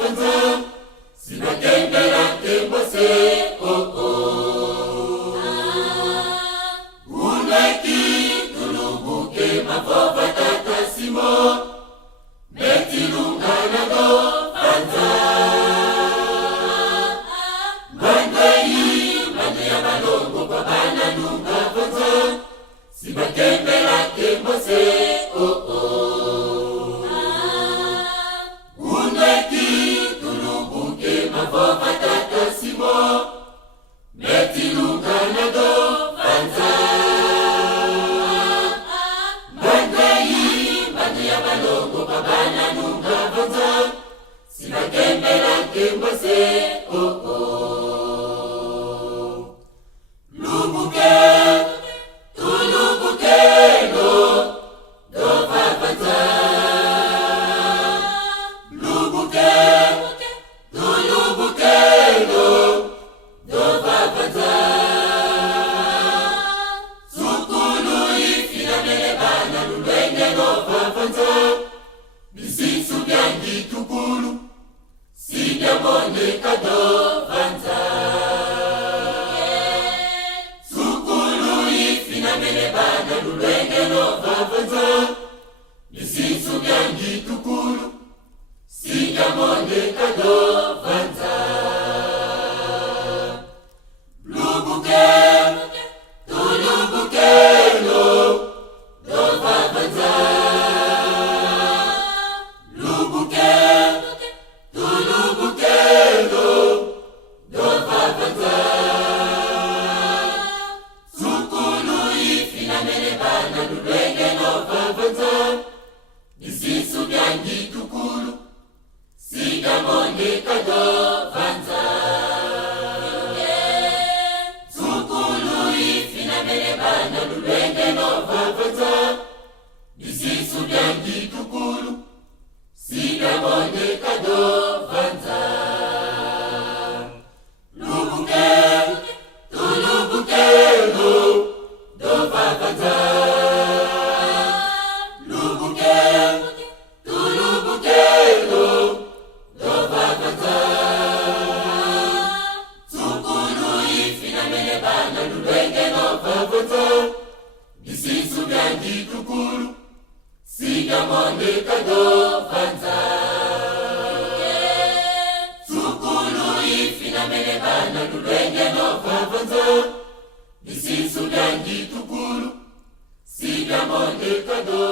vanza sinatembera tembose unaki tulubuke mavova tata simo metilungana do vanza mandai mandia malongo babana nunga vanza sinatembera tembose mavova tata simo metilungana do vanza mandai mandia malongo babana nunga vanza sinatembera tembose lubuke tulubukelo dova vanza lubuke tulubukelo dova vanza sukulu ifinamele bana lulwenge dova vanza bisisu byangi tukulu sinyamone kado vanza sukulu ifinamele bana lulwenge dova vanza bisisu byangi tukulu sinyamone kado vanza lubuke tulubukelo dova vanza lubuke tulubukelo dova vanza sukulu ifinamele bana lulwenge dova vanza bisisu byangi tukulu sinyamone kado vanza sukulu ifinamele bana lulwenge dova vanza bisisu byangi tukulu sinyamone kado vanza lubuke tulubukelo dova vanza lubuke tulubukelo dova vanza sukulu ifinamele bana lulwenge dova vanza bisisu byangi tukulu sinyamone kado vanza sukulu ifinamele bana lulwenge dova vanza bisisu byangi tukulu sinyamone kado